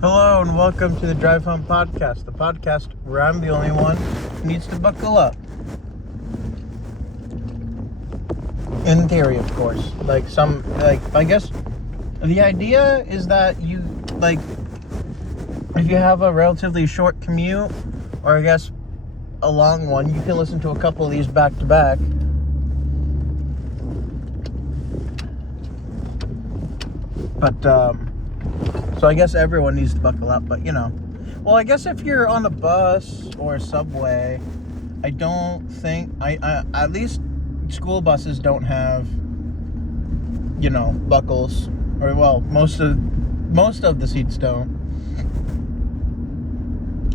Hello and welcome to the Drive Home Podcast, the podcast where I'm the only one who needs to buckle up. In theory, of course. I guess the idea is that if you have a relatively short commute, or I guess a long one, you can listen to a couple of these back to back. But, so I guess everyone needs to buckle up, but well, I guess if you're on a bus or a subway, I don't think, at least school buses don't have, buckles, or well, most of the seats don't.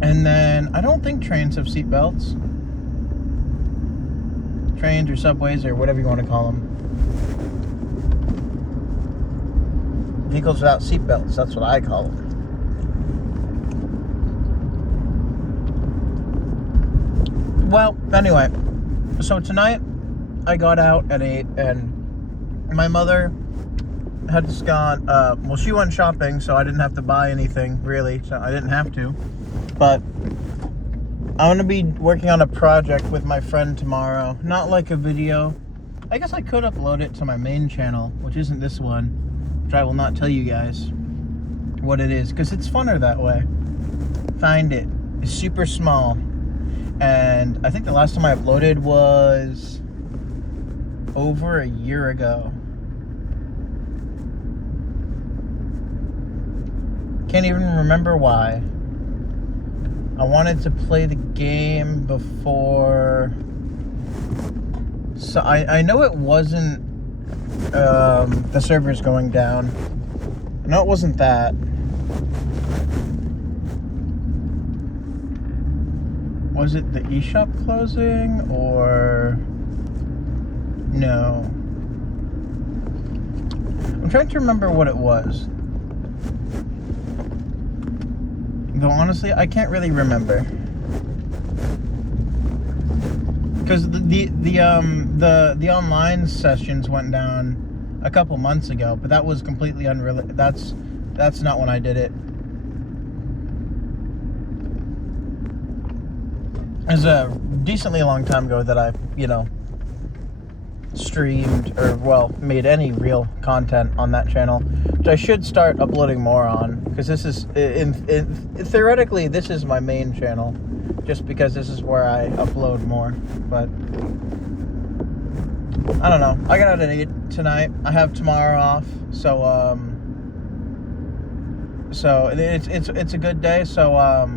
And then I don't think trains have seat belts. Trains or subways or whatever you want to call them. Vehicles without seat belts, that's what I call them. Well, anyway, so tonight I got out at 8 and my mother had just gone, she went shopping, so I didn't have to buy anything, really, so I didn't have to. But I'm going to be working on a project with my friend tomorrow, not like a video. I guess I could upload it to my main channel, which isn't this one. Which I will not tell you guys what it is, because it's funner that way. Find it. It's super small. And I think the last time I uploaded was over a year ago. Can't even remember why. I wanted to play the game before... So I know it wasn't the server's going down. No, it wasn't that. Was it the eShop closing or no? I'm trying to remember what it was. Though honestly, I can't really remember. Because the online sessions went down a couple months ago, but that was completely unrelated. That's not when I did it. It was a decently long time ago that I, streamed or made any real content on that channel, which I should start uploading more on, because this is theoretically this is my main channel. Just because this is where I upload more, but I don't know. I got out at 8 tonight. I have tomorrow off, so it's a good day. So a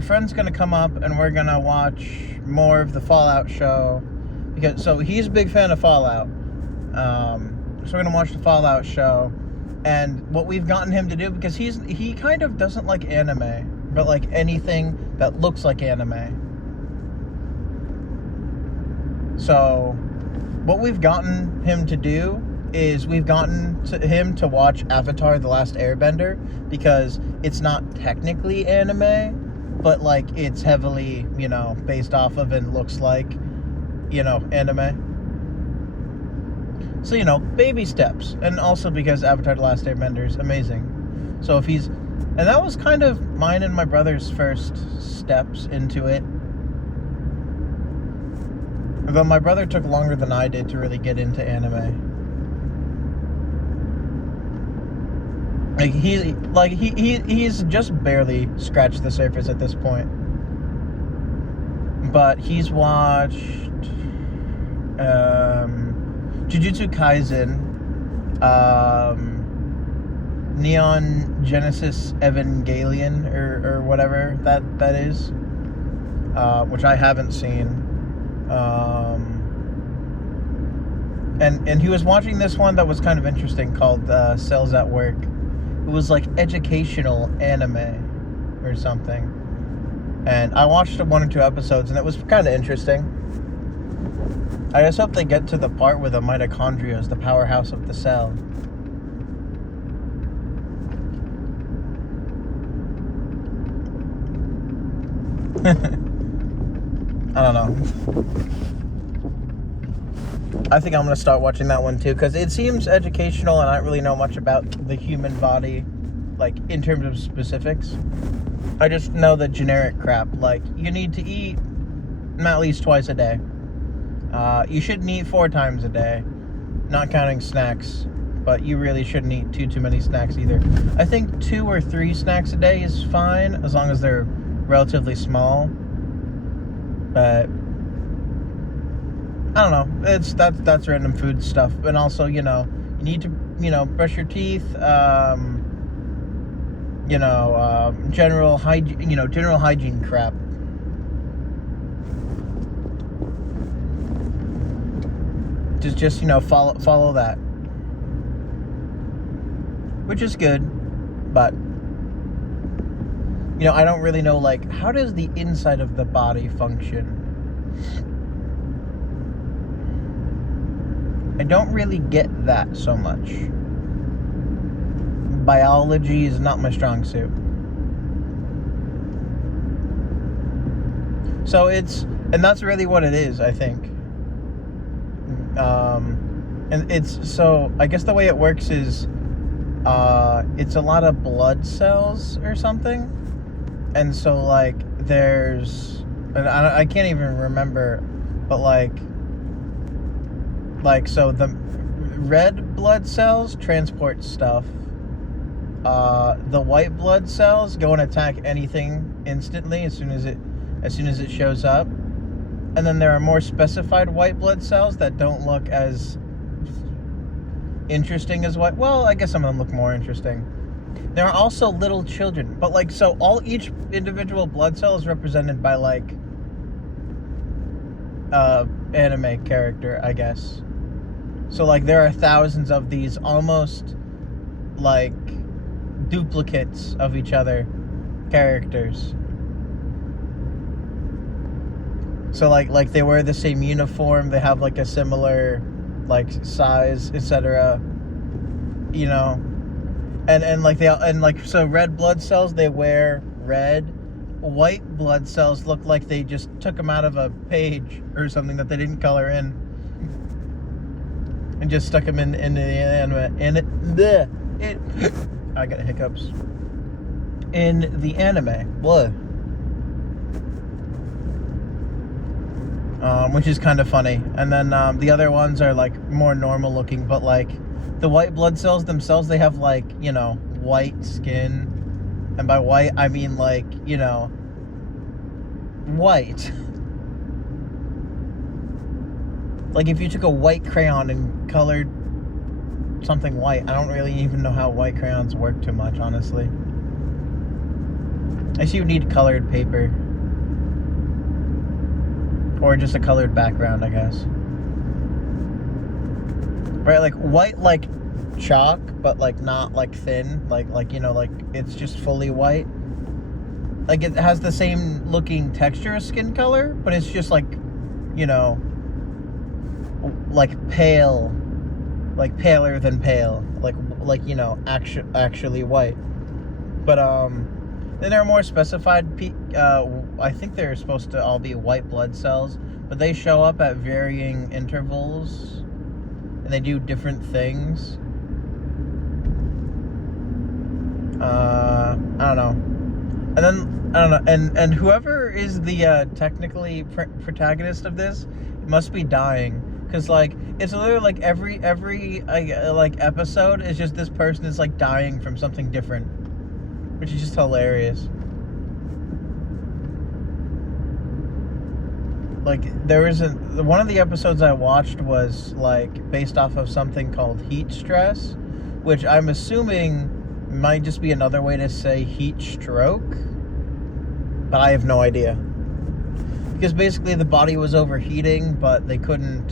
friend's gonna come up and we're gonna watch more of the Fallout show, because he's a big fan of Fallout. So we're gonna watch the Fallout show, and what we've gotten him to do, because he kind of doesn't like anime. But like anything that looks like anime. So what we've gotten him to do is we've gotten him to watch Avatar: The Last Airbender, because it's not technically anime, but like it's heavily, based off of and looks like, anime. So, baby steps. And also because Avatar: The Last Airbender is amazing. So and that was kind of mine and my brother's first steps into it. Although my brother took longer than I did to really get into anime. He's just barely scratched the surface at this point. But he's watched Jujutsu Kaisen, Neon Genesis Evangelion, or whatever that is, which I haven't seen. And he was watching this one that was kind of interesting called Cells at Work. It was like educational anime or something. And I watched 1 or 2 episodes and it was kind of interesting. I just hope they get to the part where the mitochondria is the powerhouse of the cell. I don't know. I think I'm going to start watching that one too, because it seems educational and I don't really know much about the human body. like in terms of specifics. I just know the generic crap. Like, you need to eat at least twice a day. You shouldn't eat 4 times a day, not counting snacks. But you really shouldn't eat too many snacks either. I think 2 or 3 snacks a day is fine, as long as they're relatively small. But I don't know. That's random food stuff. And also, you need to, brush your teeth. General hygiene. General hygiene crap. Just follow that. Which is good, but I don't really know, like, how does the inside of the body function? I don't really get that so much. Biology is not my strong suit. So and that's really what it is, I think. And I guess the way it works is, it's a lot of blood cells or something, and so like and I can't even remember, but so the red blood cells transport stuff. The white blood cells go and attack anything instantly as soon as it shows up, and then there are more specified white blood cells that don't look as interesting as white. Well, I guess some of them look more interesting. There are also little children, but each individual blood cell is represented by anime character, I guess. So there are thousands of these almost duplicates of each other characters. So they wear the same uniform, they have a similar size, etc. So red blood cells, they wear red. White blood cells look like they just took them out of a page or something that they didn't color in, and just stuck them into the anime. I got hiccups. In the anime, blah. Which is kind of funny. And then the other ones are more normal looking, but the white blood cells themselves, they have white skin, and by white I mean white. If you took a white crayon and colored something white, I don't really even know how white crayons work too much, honestly. I see you need colored paper. Or just a colored background, I guess. Right, white chalk, but not thin. It's just fully white. It has the same looking texture as skin color, but it's just pale. Paler than pale. Actually white. But then there are more specified, I think they're supposed to all be white blood cells, but they show up at varying intervals, and they do different things. I don't know. And then, I don't know, and whoever is the technically protagonist of this must be dying, because it's literally every episode is just this person is dying from something different, which is just hilarious. There was one of the episodes I watched was based off of something called heat stress, which I'm assuming might just be another way to say heat stroke, but I have no idea. Because basically the body was overheating, but they couldn't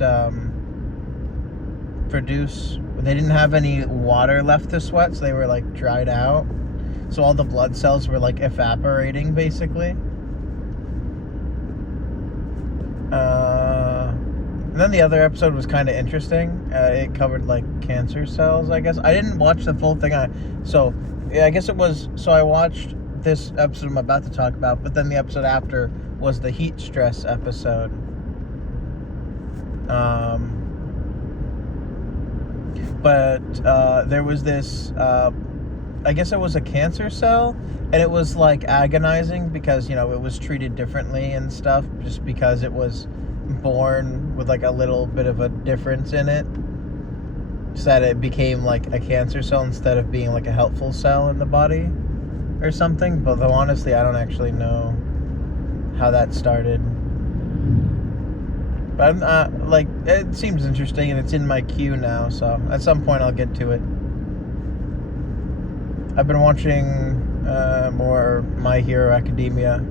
they didn't have any water left to sweat, so they were dried out. So all the blood cells were evaporating, basically. And then the other episode was kind of interesting. It covered cancer cells, I guess. I didn't watch the full thing. I watched this episode I'm about to talk about, but then the episode after was the heat stress episode. But there was this I guess it was a cancer cell, and it was like agonizing because, you know, it was treated differently and stuff just because it was born with like a little bit of a difference in it, so that it became like a cancer cell instead of being like a helpful cell in the body or something. But though honestly, I don't actually know how that started. But I'm like, it seems interesting, and it's in my queue now, so at some point I'll get to it. I've been watching more My Hero Academia.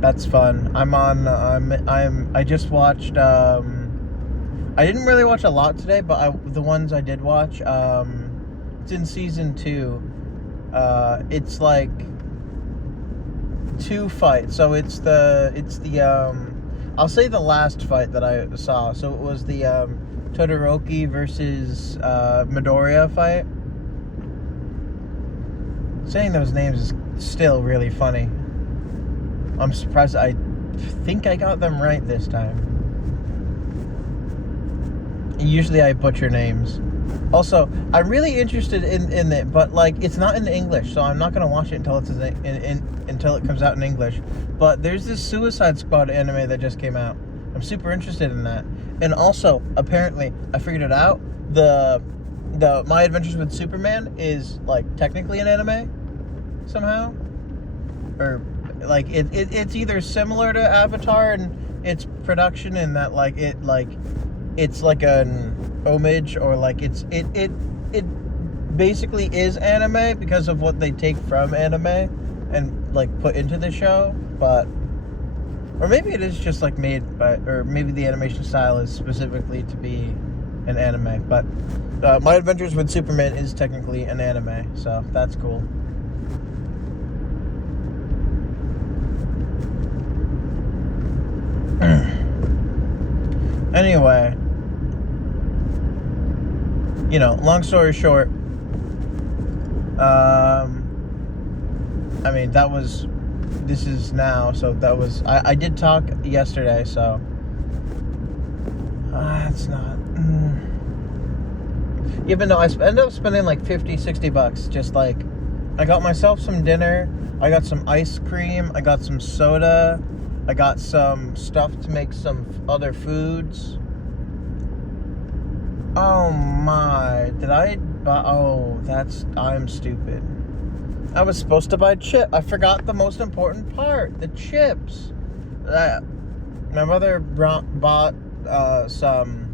That's fun. I just watched, I didn't really watch a lot today, but the ones I did watch, it's in season 2. It's like 2 fights. So it's the I'll say the last fight that I saw. So it was the Todoroki versus Midoriya fight. Saying those names is still really funny. I'm surprised. I think I got them right this time. Usually I butcher names. Also, I'm really interested in it, but like it's not in English, so I'm not gonna watch it until until it comes out in English. But there's this Suicide Squad anime that just came out. I'm super interested in that. And also, apparently, I figured it out. The My Adventures with Superman is like technically an anime somehow, or like it's either similar to Avatar in its production in that like it's like an homage, or like it basically is anime because of what they take from anime and like put into the show. But or maybe it is just like made by, or maybe the animation style is specifically to be an anime. But My Adventures with Superman is technically an anime, so that's cool. Anyway, you know, long story short, I mean, this is now, so that was, I did talk yesterday, so, it's not, even though I ended up spending like $50-$60, just like, I got myself some dinner, I got some ice cream, I got some soda, I got some stuff to make some other foods. Oh my, did I buy, I'm stupid. I was supposed to buy I forgot the most important part, the chips. My mother bought some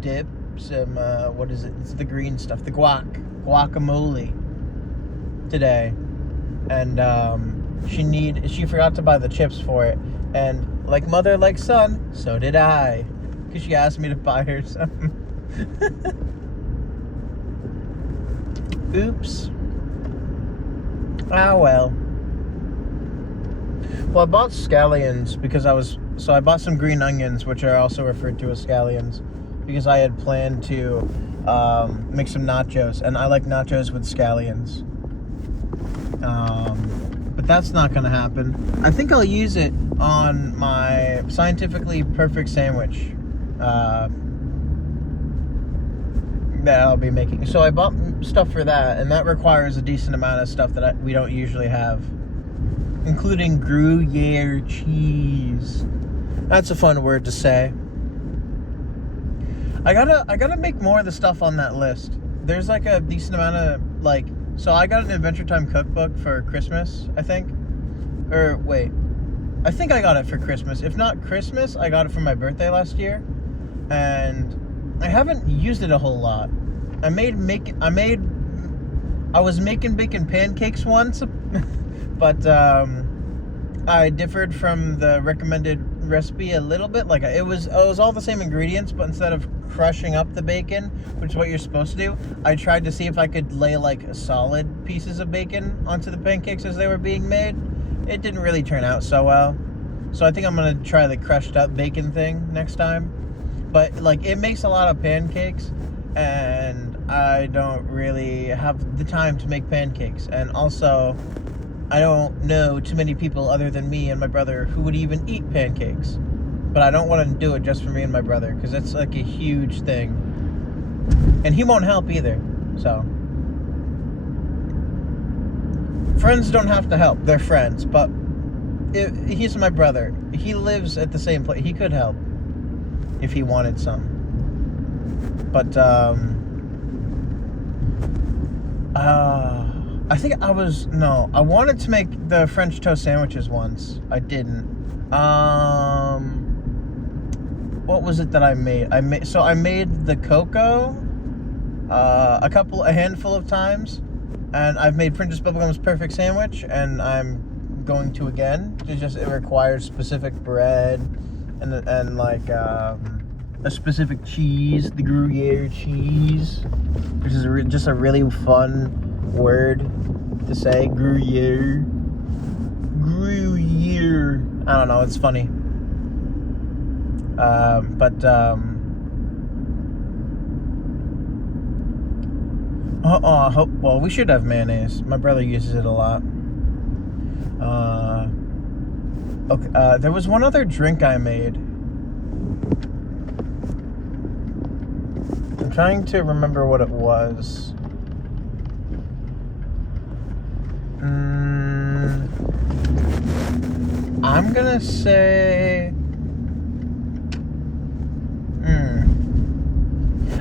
dip, some, what is it? It's the green stuff, the guacamole today. And she forgot to buy the chips for it. And like mother, like son, so did I. Because she asked me to buy her some. Oops. Ah, well. Well, I bought scallions because I bought some green onions, which are also referred to as scallions, because I had planned to make some nachos, and I like nachos with scallions. But that's not going to happen. I think I'll use it on my scientifically perfect sandwich that I'll be making. So I bought stuff for that, and that requires a decent amount of stuff that we don't usually have, including Gruyere cheese. That's a fun word to say. I gotta make more of the stuff on that list. There's like a decent amount of like. So I got an Adventure Time cookbook for Christmas, I think. Or wait, I think I got it for Christmas. If not Christmas, I got it for my birthday last year, and I haven't used it a whole lot. I was making bacon pancakes once, but I differed from the recommended recipe a little bit. Like it was all the same ingredients, but instead of crushing up the bacon, which is what you're supposed to do, I tried to see if I could lay like solid pieces of bacon onto the pancakes as they were being made. It didn't really turn out so well, so I think I'm gonna try the crushed up bacon thing next time. But like it makes a lot of pancakes, and I don't really have the time to make pancakes, and also I don't know too many people other than me and my brother who would even eat pancakes. But I don't want to do it just for me and my brother, because it's like a huge thing. And he won't help either, so. friends don't have to help. They're friends, but he's my brother. He lives at the same place. He could help if he wanted some. But, I wanted to make the French toast sandwiches once. I didn't. What was it that I made? I made the cocoa, a handful of times, and I've made Princess Bubblegum's perfect sandwich, and I'm going to again. It requires specific bread, and like, a specific cheese, the Gruyere cheese, which is just a really fun word to say. Gruyere. I don't know, it's funny. Well, we should have mayonnaise. My brother uses it a lot. Okay, there was one other drink I made. I'm trying to remember what it was. I'm gonna say...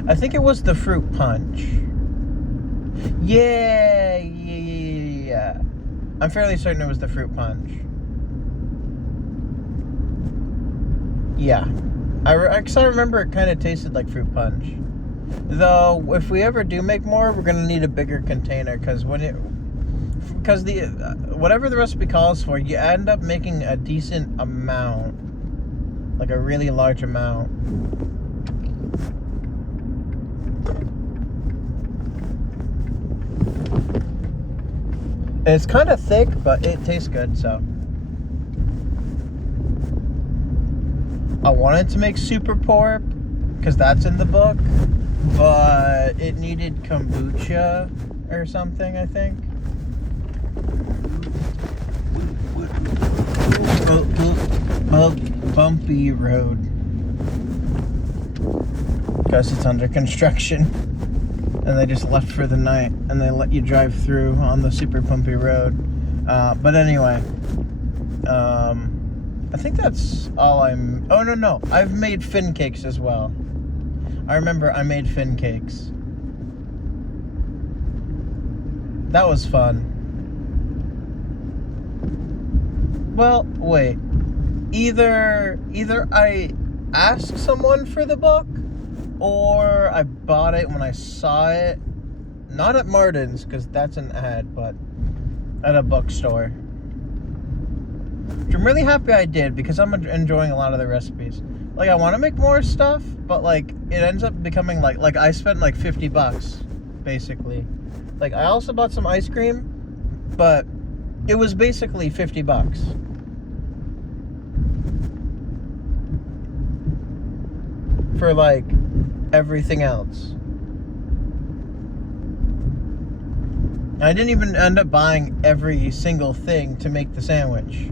I think it was the fruit punch. Yeah. I'm fairly certain it was the fruit punch. Yeah. I remember it kind of tasted like fruit punch. Though, if we ever do make more, we're gonna need a bigger container, because whatever the recipe calls for, you end up making a decent amount, like a really large amount. It's kind of thick, but it tastes good, so. I wanted to make super pork, because that's in the book, but it needed kombucha or something, I think. Bumpy road. Because it's under construction. And they just left for the night. And they let you drive through on the super bumpy road. But anyway. I think that's all oh, no. I've made fin cakes as well. I remember I made fin cakes. That was fun. Well, wait. Either I asked someone for the book, or I bought it when I saw it. Not at Martin's, because that's an ad, but at a bookstore. Which I'm really happy I did, because I'm enjoying a lot of the recipes. Like, I want to make more stuff, but, like, it ends up becoming, like I spent, like, $50, basically. Like, I also bought some ice cream, but it was basically $50. For, like, everything else. I didn't even end up buying every single thing to make the sandwich.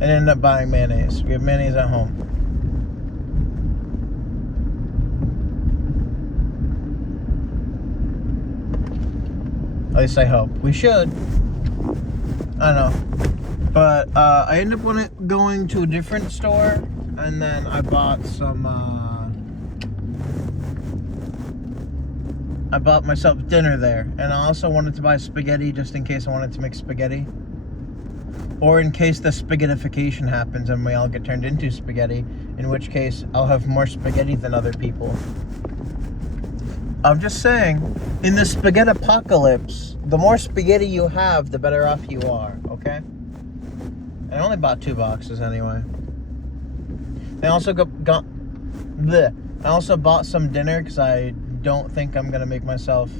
I ended up buying mayonnaise. We have mayonnaise at home. At least I hope. We should. I don't know. But I ended up going to a different store, and then I bought some... I bought myself dinner there. And I also wanted to buy spaghetti just in case I wanted to make spaghetti. Or in case the spaghettification happens and we all get turned into spaghetti, in which case I'll have more spaghetti than other people. I'm just saying, in the spaghetti apocalypse, the more spaghetti you have, the better off you are, okay? And I only bought 2 boxes anyway. I also I also bought some dinner because I don't think I'm gonna make myself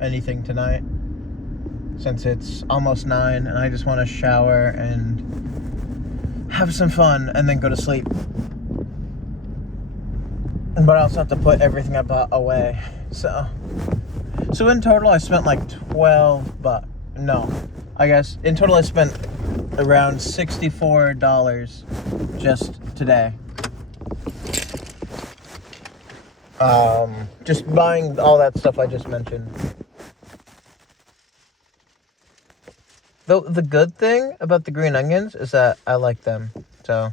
anything tonight, since it's almost 9 and I just want to shower and have some fun and then go to sleep. But I also have to put everything I bought away. So in total I spent like $12. No, I guess in total I spent around $64 just today. Just buying all that stuff I just mentioned. The good thing about the green onions is that I like them. So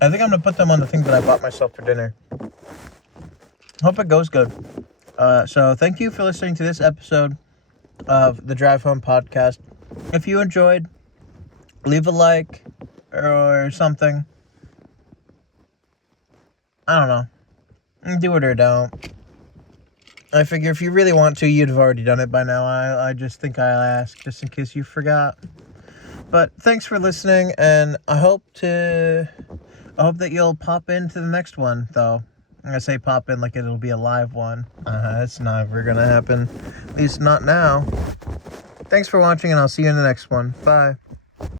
I think I'm gonna put them on the thing that I bought myself for dinner. Hope it goes good. So thank you for listening to this episode of the Drive Home Podcast. If you enjoyed, leave a like or something. I don't know. Do it or don't. I figure if you really want to, you'd have already done it by now. I just think I'll ask just in case you forgot. But thanks for listening, and I hope that you'll pop into the next one, though. I'm gonna say pop in like it'll be a live one. It's never gonna happen. At least not now. Thanks for watching, and I'll see you in the next one. Bye.